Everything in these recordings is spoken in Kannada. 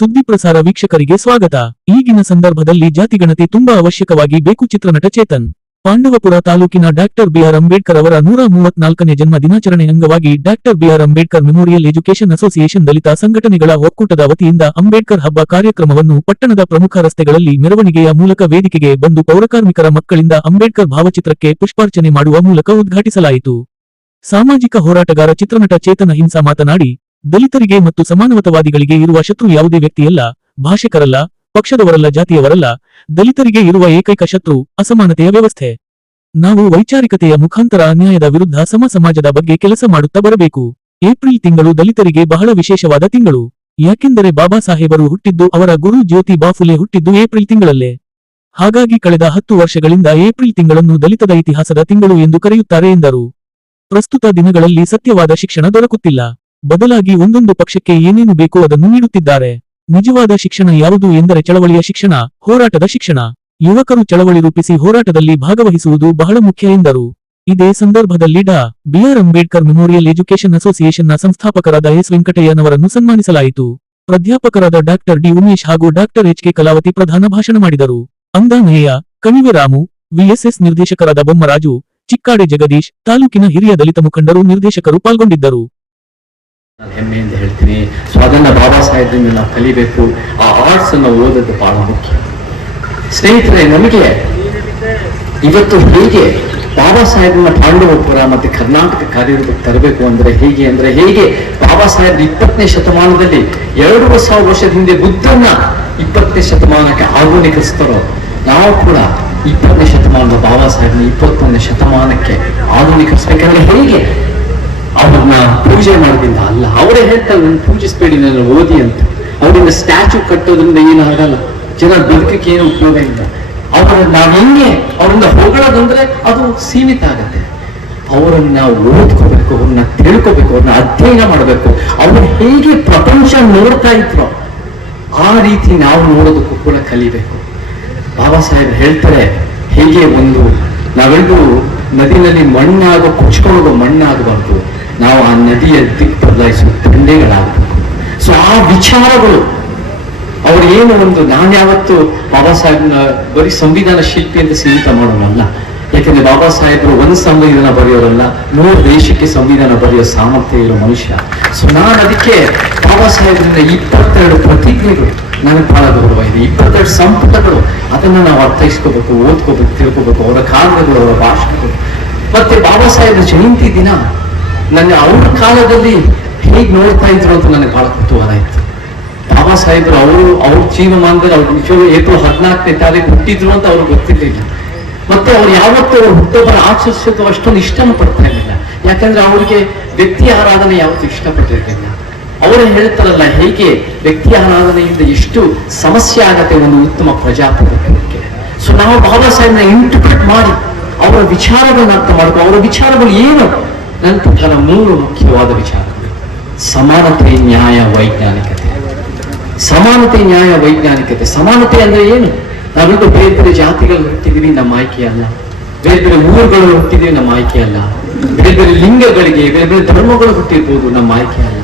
ಸುದ್ದಿ ಪ್ರಸಾರ ವೀಕ್ಷಕರಿಗೆ ಸ್ವಾಗತ. ಈಗಿನ ಸಂದರ್ಭದಲ್ಲಿ ಜಾತಿಗಣತಿ ತುಂಬಾ ಅವಶ್ಯಕವಾಗಿ ಬೇಕು ಚಿತ್ರನಟ ಚೇತನ್. ಪಾಂಡವಪುರ ತಾಲೂಕಿನ ಡಾಕ್ಟರ್ ಬಿಆರ್ ಅಂಬೇಡ್ಕರ್ ಅವರ ನೂರ ಮೂವತ್ನಾಲ್ಕನೇ ಜನ್ಮ ದಿನಾಚರಣೆ ಅಂಗವಾಗಿ doctor B R Ambedkar memorial education association ದಲಿತ ಸಂಘಟನೆಗಳ ಒಕ್ಕೂಟದ ವತಿಯಿಂದ ಅಂಬೇಡ್ಕರ್ ಹಬ್ಬ ಕಾರ್ಯಕ್ರಮವನ್ನು ಪಟ್ಟಣದ ಪ್ರಮುಖ ರಸ್ತೆಗಳಲ್ಲಿ ಮೆರವಣಿಗೆಯ ಮೂಲಕ ವೇದಿಕೆಗೆ ಬಂದು ಪೌರಕಾರ್ಮಿಕರ ಮಕ್ಕಳಿಂದ ಅಂಬೇಡ್ಕರ್ ಭಾವಚಿತ್ರಕ್ಕೆ ಪುಷ್ಪಾರ್ಚನೆ ಮಾಡುವ ಮೂಲಕ ಉದ್ಘಾಟಿಸಲಾಯಿತು. ಸಾಮಾಜಿಕ ಹೋರಾಟಗಾರ ಚಿತ್ರನಟ ಚೇತನ ಹಿಂಸಾ ಮಾತನಾಡಿ ದಲಿತರಿಗೆ ಮತ್ತು ಸಮಾನವತವಾದಿಗಳಿಗೆ ಇರುವ ಶತ್ರು ಯಾವುದೇ ವ್ಯಕ್ತಿಯಲ್ಲ, ಭಾಷಿಕರಲ್ಲ, ಪಕ್ಷದವರಲ್ಲ, ಜಾತಿಯವರಲ್ಲ, ದಲಿತರಿಗೆ ಇರುವ ಏಕೈಕ ಶತ್ರು ಅಸಮಾನತೆಯ ವ್ಯವಸ್ಥೆ. ನಾವು ವೈಚಾರಿಕತೆಯ ಮುಖಾಂತರ ಅನ್ಯಾಯದ ವಿರುದ್ಧ ಸಮ ಸಮಾಜದ ಬಗ್ಗೆ ಕೆಲಸ ಮಾಡುತ್ತಾ ಬರಬೇಕು. ಏಪ್ರಿಲ್ ತಿಂಗಳು ದಲಿತರಿಗೆ ಬಹಳ ವಿಶೇಷವಾದ ತಿಂಗಳು. ಯಾಕೆಂದರೆ ಬಾಬಾ ಸಾಹೇಬರು ಹುಟ್ಟಿದ್ದು ಅವರ ಗುರು ಜ್ಯೋತಿ ಬಾಫುಲೆ ಹುಟ್ಟಿದ್ದು ಏಪ್ರಿಲ್ ತಿಂಗಳಲ್ಲೇ. ಹಾಗಾಗಿ ಕಳೆದ ಹತ್ತು ವರ್ಷಗಳಿಂದ ಏಪ್ರಿಲ್ ತಿಂಗಳನ್ನು ದಲಿತದ ಇತಿಹಾಸದ ತಿಂಗಳು ಎಂದು ಕರೆಯುತ್ತಾರೆ ಎಂದರು. ಪ್ರಸ್ತುತ ದಿನಗಳಲ್ಲಿ ಸತ್ಯವಾದ ಶಿಕ್ಷಣ ದೊರಕುತ್ತಿಲ್ಲ. ಬದಲಾಗಿ ಒಂದೊಂದು ಪಕ್ಷಕ್ಕೆ ಏನೇನು ಬೇಕೋ ಅದನ್ನು ನೀಡುತ್ತಿದ್ದಾರೆ. ನಿಜವಾದ ಶಿಕ್ಷಣ ಯಾವುದು ಎಂದರೆ ಚಳವಳಿಯ ಶಿಕ್ಷಣ, ಹೋರಾಟದ ಶಿಕ್ಷಣ. ಯುವಕರು ಚಳವಳಿ ರೂಪಿಸಿ ಹೋರಾಟದಲ್ಲಿ ಭಾಗವಹಿಸುವುದು ಬಹಳ ಮುಖ್ಯ ಎಂದರು. ಇದೇ ಸಂದರ್ಭದಲ್ಲಿ ಡಾ. ಬಿಆರ್ ಅಂಬೇಡ್ಕರ್ ಮೆಮೋರಿಯಲ್ ಎಜುಕೇಷನ್ ಅಸೋಸಿಯೇಷನ್ನ ಸಂಸ್ಥಾಪಕರಾದ ಎಸ್. ವೆಂಕಟಯ್ಯನವರನ್ನು ಸನ್ಮಾನಿಸಲಾಯಿತು. ಪ್ರಾಧ್ಯಾಪಕರಾದ ಡಾಕ್ಟರ್ ಡಿ. ಉಮೇಶ್ ಹಾಗೂ ಡಾಕ್ಟರ್ ಎಚ್. ಕೆ. ಕಲಾವತಿ ಪ್ರಧಾನ ಭಾಷಣ ಮಾಡಿದರು. ಅಂದಾನಯ್ಯ ಕಣಿವೆ ರಾಮು, ವಿಎಸ್ಎಸ್ ನಿರ್ದೇಶಕರಾದ ಬೊಮ್ಮರಾಜು, ಚಿಕ್ಕಾಡೆ ಜಗದೀಶ್, ತಾಲೂಕಿನ ಹಿರಿಯ ದಲಿತ ಮುಖಂಡರು ನಿರ್ದೇಶಕರು ಪಾಲ್ಗೊಂಡಿದ್ದರು. ನಾನು ಹೆಮ್ಮೆಯಿಂದ ಹೇಳ್ತೀನಿ. ಸೊ ಅದನ್ನ ಬಾಬಾ ಸಾಹೇಬ್ರಿಂದ ನಾವು ಕಲಿಬೇಕು. ಆ ಆರ್ಟ್ಸ್ ಅನ್ನು ಓದೋದು ಬಹಳ ಮುಖ್ಯ. ಸ್ನೇಹಿತರೆ, ನಮಗೆ ಇವತ್ತು ಹೇಗೆ ಬಾಬಾ ಸಾಹೇಬ್ನ ಪಾಂಡವಪುರ ಮತ್ತೆ ಕರ್ನಾಟಕ ಕಾರ್ಯರೂಪಕ್ಕೆ ತರಬೇಕು ಅಂದ್ರೆ ಹೇಗೆ ಅಂದ್ರೆ ಹೇಗೆ ಬಾಬಾ ಸಾಹೇಬ್ ಇಪ್ಪತ್ತನೇ ಶತಮಾನದಲ್ಲಿ ಎರಡು ಸಾವಿರ ವರ್ಷದ ಹಿಂದೆ ಬುದ್ಧನ್ನ ಇಪ್ಪತ್ತನೇ ಶತಮಾನಕ್ಕೆ ಆಧುನೀಕರಿಸ್ತಾರೋ, ನಾವು ಕೂಡ ಇಪ್ಪತ್ತನೇ ಶತಮಾನದ ಬಾಬಾ ಸಾಹೇಬ್ನ ಇಪ್ಪತ್ತೊಂದನೇ ಶತಮಾನಕ್ಕೆ ಆಧುನೀಕರಿಸ್ಬೇಕಂದ್ರೆ ಹೇಗೆ? ಅವ್ರನ್ನ ಪೂಜೆ ಮಾಡೋದ್ರಿಂದ ಅಲ್ಲ, ಅವರೇ ಹೇಳ್ತಾರೆ ನನ್ನ ಪೂಜಿಸ್ಬೇಡಿ ನನ್ನ ಓದಿ ಅಂತ. ಅವರಿಂದ ಸ್ಟ್ಯಾಚು ಕಟ್ಟೋದ್ರಿಂದ ಏನು ಆಗಲ್ಲ. ಜನ ಬದುಕಕ್ಕೆ ಏನು ಉಪಯೋಗ ಇಲ್ಲ. ಅವರ ನಾವು ಹೆಂಗೆ? ಅವರಿಂದ ಹೊಗಳೋದಂದ್ರೆ ಅದು ಸೀಮಿತ ಆಗತ್ತೆ. ಅವರನ್ನ ಓದ್ಕೋಬೇಕು, ಅವ್ರನ್ನ ತಿಳ್ಕೋಬೇಕು, ಅವ್ರನ್ನ ಅಧ್ಯಯನ ಮಾಡಬೇಕು. ಅವ್ರು ಹೇಗೆ ಪ್ರಪಂಚ ನೋಡ್ತಾ ಇದ್ರು, ಆ ರೀತಿ ನಾವು ನೋಡೋದಕ್ಕೂ ಕೂಡ ಕಲಿಬೇಕು. ಬಾಬಾ ಸಾಹೇಬ್ ಹೇಳ್ತಾರೆ, ಹೇಗೆ ಒಂದು ನಾವೆಲ್ಲರೂ ನದಿನಲ್ಲಿ ಮಣ್ಣಾಗೋ, ಕುಚ್ಕೊಳ್ಳೋದು ಮಣ್ಣಾಗಬಾರ್ದು. ನಾವು ಆ ನದಿಯ ದಿಕ್ ಬದಲಾಯಿಸುವ ತಂದೆಗಳಾಗಬೇಕು ಸೊ ಆ ವಿಚಾರಗಳು, ಅವ್ರು ಏನು ಒಂದು, ನಾನು ಯಾವತ್ತು ಬಾಬಾ ಸಾಹೇಬ್ನ ಬರೀ ಸಂವಿಧಾನ ಶಿಲ್ಪಿ ಅಂತ ಸೀಮಿತ ಮಾಡೋನಲ್ಲ. ಯಾಕಂದ್ರೆ ಬಾಬಾ ಸಾಹೇಬರು ಒಂದು ಸಂವಿಧಾನ ಬರೆಯೋರಲ್ಲ, ಮೂರು ದೇಶಕ್ಕೆ ಸಂವಿಧಾನ ಬರೆಯೋ ಸಾಮರ್ಥ್ಯ ಇರೋ ಮನುಷ್ಯ. ಸೊ ನಾನು ಅದಕ್ಕೆ ಬಾಬಾ ಸಾಹೇಬ್ರಿಂದ ಇಪ್ಪತ್ತೆರಡು ಪ್ರತಿಜ್ಞೆಗಳು ನನಗೆ ಬಹಳ ಗೌರವ ಇದೆ ಇಪ್ಪತ್ತೆರಡು ಸಂಪುಟಗಳು, ಅದನ್ನ ನಾವು ಅರ್ಥೈಸ್ಕೋಬೇಕು, ಓದ್ಕೋಬೇಕು, ತಿಳ್ಕೋಬೇಕು, ಅವರ ಕಾರಣಗಳು, ಅವರ ಭಾಷಣಗಳು. ಮತ್ತೆ ಬಾಬಾ ಸಾಹೇಬ್ರ ಜಯಂತಿ ದಿನ ನನ್ನ ಅವ್ರ ಕಾಲದಲ್ಲಿ ಹೇಗೆ ನೋಡ್ತಾ ಇದ್ರು ಅಂತ ನನಗೆ ಬಹಳ ಕುತೂಹಲ ಇತ್ತು. ಬಾಬಾ ಸಾಹೇಬ್ರು ಅವರು, ಅವ್ರ ಜೀವಮಾನದಲ್ಲಿ ಅವ್ರ ನಿಜವೂ ಏಪ್ರಿಲ್ ಹದಿನಾಲ್ಕನೇ ತಾರೀಕು ಹುಟ್ಟಿದ್ರು ಅಂತ ಅವ್ರಿಗೆ ಗೊತ್ತಿರಲಿಲ್ಲ. ಮತ್ತೆ ಅವ್ರು ಯಾವತ್ತೂ ಅವ್ರು ಹುಟ್ಟೊಬ್ಬರ ಆಚರಿಸೋದು ಅಷ್ಟೊಂದು ಇಷ್ಟನೂ ಪಡ್ತಾ ಇರಲಿಲ್ಲ. ಯಾಕಂದ್ರೆ ಅವ್ರಿಗೆ ವ್ಯಕ್ತಿ ಆರಾಧನೆ ಯಾವತ್ತೂ ಇಷ್ಟಪಟ್ಟಿರ್ಲಿಲ್ಲ. ಅವರು ಹೇಳ್ತಾರಲ್ಲ, ಹೇಗೆ ವ್ಯಕ್ತಿ ಆರಾಧನೆಯಿಂದ ಎಷ್ಟು ಸಮಸ್ಯೆ ಆಗತ್ತೆ ಒಂದು ಉತ್ತಮ ಪ್ರಜಾಪ್ರಭುತ್ವಕ್ಕೆ. ಸೊ ನಾವು ಬಾಬಾ ಸಾಹೇಬ್ನ ಇಂಟರ್ಪ್ರಿಟ್ ಮಾಡಿ, ಅವರ ವಿಚಾರಗಳನ್ನ ಅರ್ಥ ಮಾಡ್ಕೊ, ಅವರ ವಿಚಾರಗಳು ಏನು? ಪ್ರಕಾರ ಮೂರು ಮುಖ್ಯವಾದ ವಿಚಾರಗಳು. ಸಮಾನತೆ, ನ್ಯಾಯ, ವೈಜ್ಞಾನಿಕತೆ. ಸಮಾನತೆ, ನ್ಯಾಯ, ವೈಜ್ಞಾನಿಕತೆ. ಸಮಾನತೆ ಅಂದ್ರೆ ಏನು? ನಾವಿಂದು ಬೇರೆ ಬೇರೆ ಜಾತಿಗಳು ಹುಟ್ಟಿದೀವಿ ನಮ್ಮ ಆಯ್ಕೆ ಅಲ್ಲ. ಬೇರೆ ಬೇರೆ ಊರುಗಳು ಹುಟ್ಟಿದೀವಿ ನಮ್ಮ ಆಯ್ಕೆ ಅಲ್ಲ. ಬೇರೆ ಬೇರೆ ಲಿಂಗಗಳಿಗೆ, ಬೇರೆ ಬೇರೆ ಧರ್ಮಗಳು ಹುಟ್ಟಿರ್ಬೋದು, ನಮ್ಮ ಆಯ್ಕೆ ಅಲ್ಲ.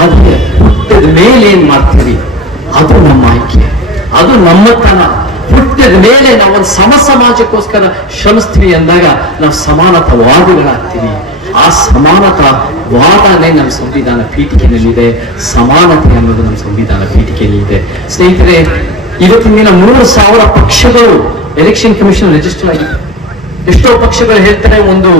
ಆದ್ರೆ ಹುಟ್ಟದ ಮೇಲೆ ಏನ್ ಮಾಡ್ತೀವಿ ಅದು ನಮ್ಮ ಆಯ್ಕೆ. ಅದು ನಮ್ಮತನ. ಹುಟ್ಟದ ಮೇಲೆ ನಾವು ಸಮ ಸಮಾಜಕ್ಕೋಸ್ಕರ ಶ್ರಮಿಸ್ತೀವಿ ಅಂದಾಗ ನಾವು ಸಮಾನತವಾದಿಗಳಾಗ್ತೀವಿ. ಆ ಸಮಾನತಾ ವಾದನೆ ನಮ್ಮ ಸಂವಿಧಾನ ಪೀಠಿಕೆಯಲ್ಲಿದೆ, ಸಮಾನತೆ ಅನ್ನೋದು ನಮ್ಮ ಸಂವಿಧಾನ ಪೀಠಿಕೆಯಲ್ಲಿದೆ. ಸ್ನೇಹಿತರೆ ಇವತ್ತಿನ ದಿನ ಮೂರು ಸಾವಿರ ಪಕ್ಷಗಳು ಎಲೆಕ್ಷನ್ ಕಮಿಷನ್ ರಿಜಿಸ್ಟರ್ ಆಗಿದೆ ಎಷ್ಟೋ ಪಕ್ಷಗಳು ಹೇಳ್ತಾರೆ, ಒಂದು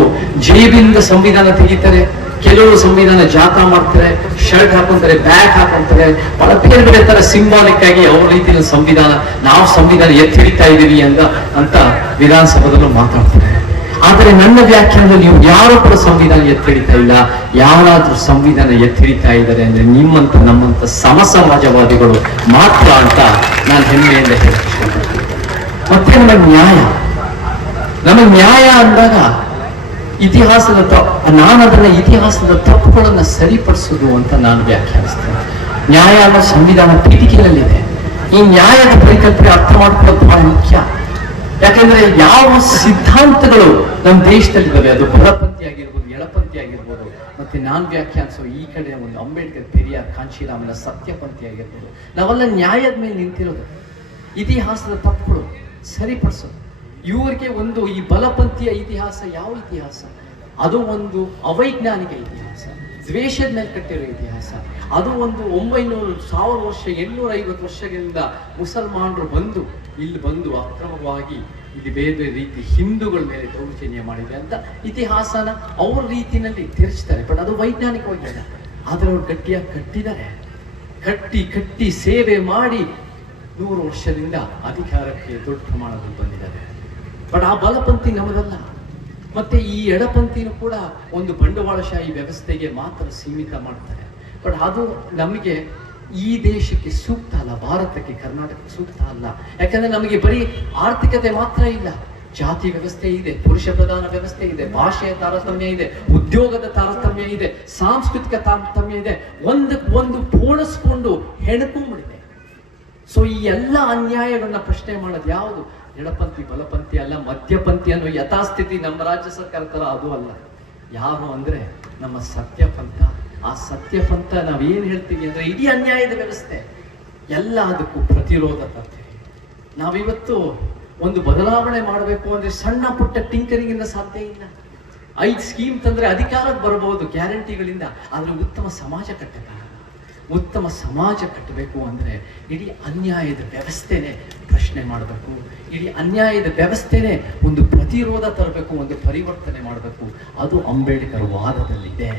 ಜೇಬಿಂದ ಸಂವಿಧಾನ ತೆಗಿತಾರೆ ಕೆಲವರು ಸಂವಿಧಾನ ಜಾಥಾ ಮಾಡ್ತಾರೆ, ಶರ್ಟ್ ಹಾಕೊಂತಾರೆ, ಬ್ಯಾಗ್ ಹಾಕೊಂತಾರೆ, ಬಹಳ ಬೇರೆ ಬೇರೆ ತರ ಸಿಂಬಾಲಿಕ್ ಆಗಿ ಅವ್ರ ರೀತಿಯ ಸಂವಿಧಾನ, ನಾವು ಸಂವಿಧಾನ ಎತ್ತಿ ಹಿಡಿತಾ ಇದೀವಿ ಅಂತ ಅಂತ ವಿಧಾನಸಭೆದಲ್ಲೂ ಮಾತಾಡ್ತಾರೆ. ಆದರೆ ನನ್ನ ವ್ಯಾಖ್ಯಾನದಲ್ಲಿ ನೀವು ಯಾರು ಕೂಡ ಸಂವಿಧಾನ ಎತ್ತಿಡಿತಾ ಇಲ್ಲ. ಯಾರಾದ್ರೂ ಸಂವಿಧಾನ ಎತ್ತಿಡಿತಾ ಇದ್ದಾರೆ ಅಂದ್ರೆ ನಿಮ್ಮಂತ ನಮ್ಮಂತ ಸಮ ಸಮಾಜವಾದಿಗಳು ಮಾತ್ರ ಅಂತ ನಾನು ಹೆಮ್ಮೆಯಿಂದ ಹೇಳ್ತೀನಿ. ಮತ್ತೆ ನಮ್ಮ ನ್ಯಾಯ. ನಮ್ಮ ನ್ಯಾಯ ಅಂದಾಗ ಇತಿಹಾಸದ ತಪ್ಪು ನಾನು ಅದನ್ನ ಇತಿಹಾಸದ ತಪ್ಪುಗಳನ್ನು ಸರಿಪಡಿಸೋದು ಅಂತ ನಾನು ವ್ಯಾಖ್ಯಾನಿಸ್ತೇನೆ. ನ್ಯಾಯ ಅನ್ನೋ ಸಂವಿಧಾನ ಪೀಠಿಕೆಯಲ್ಲಿದೆ ಈ ನ್ಯಾಯದ ಪರಿಕಲ್ಪನೆ ಅರ್ಥ ಮಾಡ್ಕೊಳ್ಳೋದು ಬಹಳ ಮುಖ್ಯ. ಯಾಕಂದ್ರೆ ಯಾವ ಸಿದ್ಧಾಂತಗಳು ನಮ್ಮ ದೇಶದಲ್ಲಿದ್ದಾವೆ ಅದು ಬಲಪಂಥಿ ಆಗಿರ್ಬೋದು ಎಳಪಂಥಿ ಆಗಿರ್ಬೋದು ಮತ್ತೆ ನಾನ್ ವ್ಯಾಖ್ಯಾನಿಸೋ ಈ ಕಡೆ ಒಂದು ಅಂಬೇಡ್ಕರ್, ಪೆರಿಯಾರ್, ಕಾಂಶಿರಾಮನ ಸತ್ಯಪಂಥಿ ಆಗಿರ್ಬೋದು ನಾವೆಲ್ಲ ನ್ಯಾಯದ ಮೇಲೆ ನಿಂತಿರೋದು. ಇತಿಹಾಸದ ತಪ್ಪುಗಳು ಸರಿಪಡಿಸೋದು. ಇವರಿಗೆ ಒಂದು ಈ ಬಲಪಂಥೀಯ ಇತಿಹಾಸ ಯಾವ ಇತಿಹಾಸ? ಅದು ಒಂದು ಅವೈಜ್ಞಾನಿಕ ಇತಿಹಾಸ. ದ್ವೇಷದ ಮೇಲೆ ಕಟ್ಟಿರೋ ಇತಿಹಾಸ. ಅದು ಒಂದು ಒಂಬೈನೂರು, ಸಾವಿರ ವರ್ಷ ಎಂಟುನೂರ ಐವತ್ತು ವರ್ಷಗಳಿಂದ ಮುಸಲ್ಮಾನರು ಬಂದು, ಇಲ್ಲಿ ಬಂದು ಅಕ್ರಮವಾಗಿ ಇಲ್ಲಿ ಬೇರೆ ಬೇರೆ ರೀತಿ ಹಿಂದೂಗಳ ಮೇಲೆ ದೌರ್ಜನ್ಯ ಮಾಡಿದೆ ಅಂತ ಇತಿಹಾಸನ ಅವ್ರ ರೀತಿಯಲ್ಲಿ ತಿರುಚ್ತಾರೆ ಬಟ್ ಅದು ವೈಜ್ಞಾನಿಕವಾಗಿ ಆದರೆ ಅವ್ರು ಗಟ್ಟಿಯಾಗಿ ಕಟ್ಟಿದ್ದಾರೆ. ಕಟ್ಟಿ ಕಟ್ಟಿ ಸೇವೆ ಮಾಡಿ ನೂರು ವರ್ಷದಿಂದ ಅಧಿಕಾರಕ್ಕೆ ದೊಡ್ಡ ಪ್ರಮಾಣದಲ್ಲಿ ಬಂದಿದ್ದಾರೆ. ಬಟ್ ಆ ಬಲಪಂಥಿ ನಮ್ಮದಲ್ಲ. ಮತ್ತೆ ಈ ಎಡಪಂಥಿನೂ ಕೂಡ ಒಂದು ಬಂಡವಾಳಶಾಹಿ ವ್ಯವಸ್ಥೆಗೆ ಮಾತ್ರ ಸೀಮಿತ ಮಾಡ್ತಾರೆ. ಬಟ್ ಅದು ನಮಗೆ ಈ ದೇಶಕ್ಕೆ ಸೂಕ್ತ ಅಲ್ಲ, ಭಾರತಕ್ಕೆ ಕರ್ನಾಟಕಕ್ಕೆ ಸೂಕ್ತ ಅಲ್ಲ. ಯಾಕಂದ್ರೆ ನಮಗೆ ಬರೀ ಆರ್ಥಿಕತೆ ಮಾತ್ರ ಇಲ್ಲ. ಜಾತಿ ವ್ಯವಸ್ಥೆ ಇದೆ, ಪುರುಷ ಪ್ರಧಾನ ವ್ಯವಸ್ಥೆ ಇದೆ, ಭಾಷೆಯ ತಾರತಮ್ಯ ಇದೆ, ಉದ್ಯೋಗದ ತಾರತಮ್ಯ ಇದೆ, ಸಾಂಸ್ಕೃತಿಕ ತಾರತಮ್ಯ ಇದೆ. ಒಂದಕ್ಕೆ ಒಂದು ಪೋಣಿಸ್ಕೊಂಡು ಹೆಣಕೊಂಡ್ಬಿಡಿದೆ ಸೊ ಈ ಎಲ್ಲ ಅನ್ಯಾಯಗಳನ್ನ ಪ್ರಶ್ನೆ ಮಾಡೋದು ಯಾವುದು? ಎಡಪಂಥಿ ಬಲಪಂಥಿ ಅಲ್ಲ, ಮಧ್ಯಪಂಥಿ ಅನ್ನೋ ಯಥಾಸ್ಥಿತಿ ನಮ್ಮ ರಾಜ್ಯ ಸರ್ಕಾರ ಥರ ಅದು ಅಲ್ಲ. ಯಾರು ಅಂದರೆ ನಮ್ಮ ಸತ್ಯಪಂಥ. ಆ ಸತ್ಯಪಂಥ ನಾವೇನು ಹೇಳ್ತೀವಿ ಅಂದರೆ ಇಡೀ ಅನ್ಯಾಯದ ವ್ಯವಸ್ಥೆ. ಎಲ್ಲ ಅದಕ್ಕೂ ಪ್ರತಿರೋಧ ತರ್ತೀವಿ. ನಾವಿವತ್ತು ಒಂದು ಬದಲಾವಣೆ ಮಾಡಬೇಕು ಅಂದರೆ ಸಣ್ಣ ಪುಟ್ಟ ಟಿಂಕರಿಂಗಿಂದ ಸಾಧ್ಯ ಇಲ್ಲ. ಐದು ಸ್ಕೀಮ್ ತಂದರೆ ಅಧಿಕಾರಕ್ಕೆ ಬರಬಹುದು, ಗ್ಯಾರಂಟಿಗಳಿಂದ. ಆದರೆ ಉತ್ತಮ ಸಮಾಜ ಕಟ್ಟಕ್ಕಾಗಲ್ಲ ಉತ್ತಮ ಸಮಾಜ ಕಟ್ಟಬೇಕು ಅಂದರೆ ಇಡೀ ಅನ್ಯಾಯದ ವ್ಯವಸ್ಥೆನೆ ಪ್ರಶ್ನೆ ಮಾಡಬೇಕು. ಇಡೀ ಅನ್ಯಾಯದ ವ್ಯವಸ್ಥೆನೆ ಒಂದು ಪ್ರತಿರೋಧ ತರಬೇಕು, ಒಂದು ಪರಿವರ್ತನೆ ಮಾಡಬೇಕು. ಅದು ಅಂಬೇಡ್ಕರ್ ವಾದದಲ್ಲಿದೆ.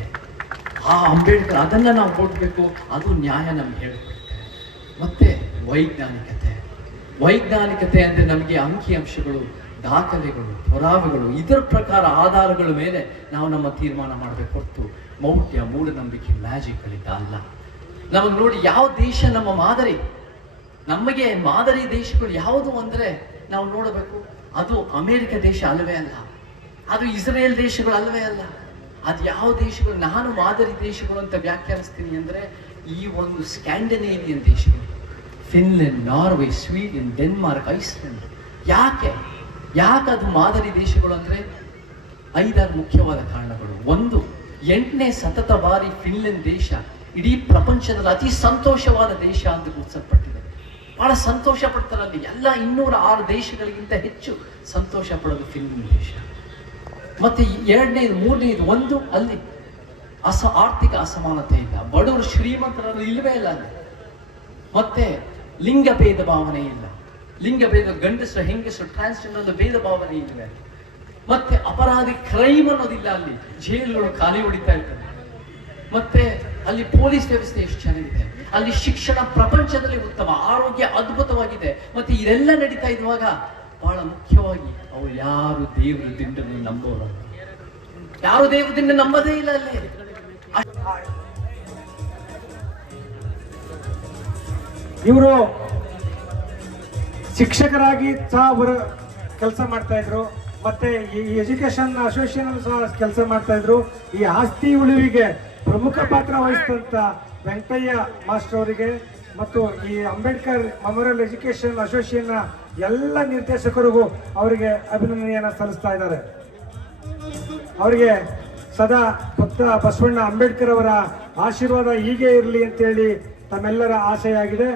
ಆ ಅಂಬೇಡ್ಕರ್ ಅದನ್ನು ನಾವು ಕೊಡಬೇಕು, ಅದು ನ್ಯಾಯ ನಮ್ಗೆ ಹೇಳ್ಕೊಡುತ್ತೆ. ಮತ್ತೆ ವೈಜ್ಞಾನಿಕತೆ. ವೈಜ್ಞಾನಿಕತೆ ಅಂದರೆ ನಮಗೆ ಅಂಕಿಅಂಶಗಳು, ದಾಖಲೆಗಳು, ಪುರಾವೆಗಳು, ಇದರ ಪ್ರಕಾರ ಆಧಾರಗಳ ಮೇಲೆ ನಾವು ನಮ್ಮ ತೀರ್ಮಾನ ಮಾಡಬೇಕು ಹೊರತು ಮೌಢ್ಯ ಮೂಢನಂಬಿಕೆ ಮ್ಯಾಜಿಕ್ಗಳಿಂದ ಅಲ್ಲ ನಮಗೆ ನೋಡಿ ಯಾವ ದೇಶ ನಮ್ಮ ಮಾದರಿ? ನಮಗೆ ಮಾದರಿ ದೇಶಗಳು ಯಾವುದು ಅಂದರೆ ನಾವು ನೋಡಬೇಕು, ಅದು ಅಮೇರಿಕ ದೇಶ ಅಲ್ಲವೇ ಅಲ್ಲ, ಅದು ಇಸ್ರೇಲ್ ದೇಶಗಳು ಅಲ್ಲವೇ ಅಲ್ಲ, ಅದು ಯಾವ ದೇಶಗಳು? ನಾನು ಮಾದರಿ ದೇಶಗಳು ಅಂತ ವ್ಯಾಖ್ಯಾನಿಸ್ತೀನಿ ಅಂದರೆ ಈ ಒಂದು ಸ್ಕ್ಯಾಂಡಿನೇವಿಯನ್ ದೇಶಗಳು. Finland, Norway, Sweden, Denmark, Iceland. ಯಾಕೆ? ಯಾಕೆ ಅದು ಮಾದರಿ ದೇಶಗಳು ಅಂದರೆ? ಐದಾರು ಮುಖ್ಯವಾದ ಕಾರಣಗಳು. ಒಂದು, ಎಂಟನೇ ಸತತ ಬಾರಿ ಫಿನ್ಲೆಂಡ್ ದೇಶ ಇಡೀ ಪ್ರಪಂಚದಲ್ಲಿ ಅತಿ ಸಂತೋಷವಾದ ದೇಶ ಅಂತ ಗುರುತಿಸಲ್ಪಟ್ಟಿದೆ. ಬಹಳ ಸಂತೋಷ ಪಡ್ತಾರೆ ಅಲ್ಲಿ. ಎಲ್ಲ ಇನ್ನೂರ ಆರು ದೇಶಗಳಿಗಿಂತ ಹೆಚ್ಚು ಸಂತೋಷ ಪಡೋದು ಫಿಲ್ಮ್ ದೇಶ. ಮತ್ತೆ ಎರಡನೇದು, ಮೂರನೇದು ಒಂದು, ಅಲ್ಲಿ ಅಸ, ಆರ್ಥಿಕ ಅಸಮಾನತೆ ಇಲ್ಲ. ಬಡವರು ಶ್ರೀಮಂತರಲ್ಲಿ ಇಲ್ಲವೇ ಇಲ್ಲ ಅಲ್ಲಿ. ಮತ್ತೆ ಲಿಂಗ ಭೇದ ಭಾವನೆ ಇಲ್ಲ. ಲಿಂಗ ಭೇದ ಗಂಡಸರು, ಹೆಂಗಸರು ಟ್ರಾನ್ಸ್ಜೆಂಡರ್ ಭೇದ ಭಾವನೆ ಇಲ್ಲವೇ ಮತ್ತೆ ಅಪರಾಧಿ ಕ್ರೈಮ್ ಅನ್ನೋದಿಲ್ಲ ಅಲ್ಲಿ. ಜೈಲುಗಳು ಖಾಲಿ ಹೊಡಿತಾ ಇರ್ತವೆ ಮತ್ತೆ ಅಲ್ಲಿ ಪೊಲೀಸ್ ವ್ಯವಸ್ಥೆ ಎಷ್ಟು ಚೆನ್ನಾಗಿದೆ? ಅಲ್ಲಿ ಶಿಕ್ಷಣ ಪ್ರಪಂಚದಲ್ಲಿ ಉತ್ತಮ, ಆರೋಗ್ಯ ಅದ್ಭುತವಾಗಿದೆ. ಮತ್ತೆ ಇದೆಲ್ಲ ನಡೀತಾ ಇರುವಾಗ ಬಹಳ ಮುಖ್ಯವಾಗಿ ಅವರು ಯಾರು ದೇವರ ದಿಂಡನ್ನು ನಂಬೋರು? ಯಾರು ದೇವ್ರ ದಿಂಡ ನಂಬದೇ ಇಲ್ಲ ಅಲ್ಲಿ. ಇವರು ಶಿಕ್ಷಕರಾಗಿ ಸಹ ಅವರು ಕೆಲಸ ಮಾಡ್ತಾ ಇದ್ರು. ಮತ್ತೆ ಈ ಎಜುಕೇಶನ್ ಅಸೋಸಿಯೇಷನ್ ಸಹ ಕೆಲಸ ಮಾಡ್ತಾ ಇದ್ರು. ಈ ಆಸ್ತಿ ಉಳಿವಿಗೆ ಪ್ರಮುಖ ಪಾತ್ರ ವಹಿಸಿದಂತ ವೆಂಕಯ್ಯ ಮಾಸ್ಟರ್ ಅವರಿಗೆ ಮತ್ತು ಈ ಅಂಬೇಡ್ಕರ್ ಮೆಮೋರಿಯಲ್ ಎಜುಕೇಶನ್ ಅಸೋಸಿಯೇಷನ್ ಎಲ್ಲ ನಿರ್ದೇಶಕರಿಗೂ ಅವರಿಗೆ ಅಭಿನಂದನೆಯನ್ನ ಸಲ್ಲಿಸ್ತಾ ಇದ್ದಾರೆ. ಅವರಿಗೆ ಸದಾ ಭಕ್ತ ಬಸವಣ್ಣ ಅಂಬೇಡ್ಕರ್ ಅವರ ಆಶೀರ್ವಾದ ಹೀಗೆ ಇರಲಿ ಅಂತೇಳಿ ತಮ್ಮೆಲ್ಲರ ಆಸೆಯಾಗಿದೆ.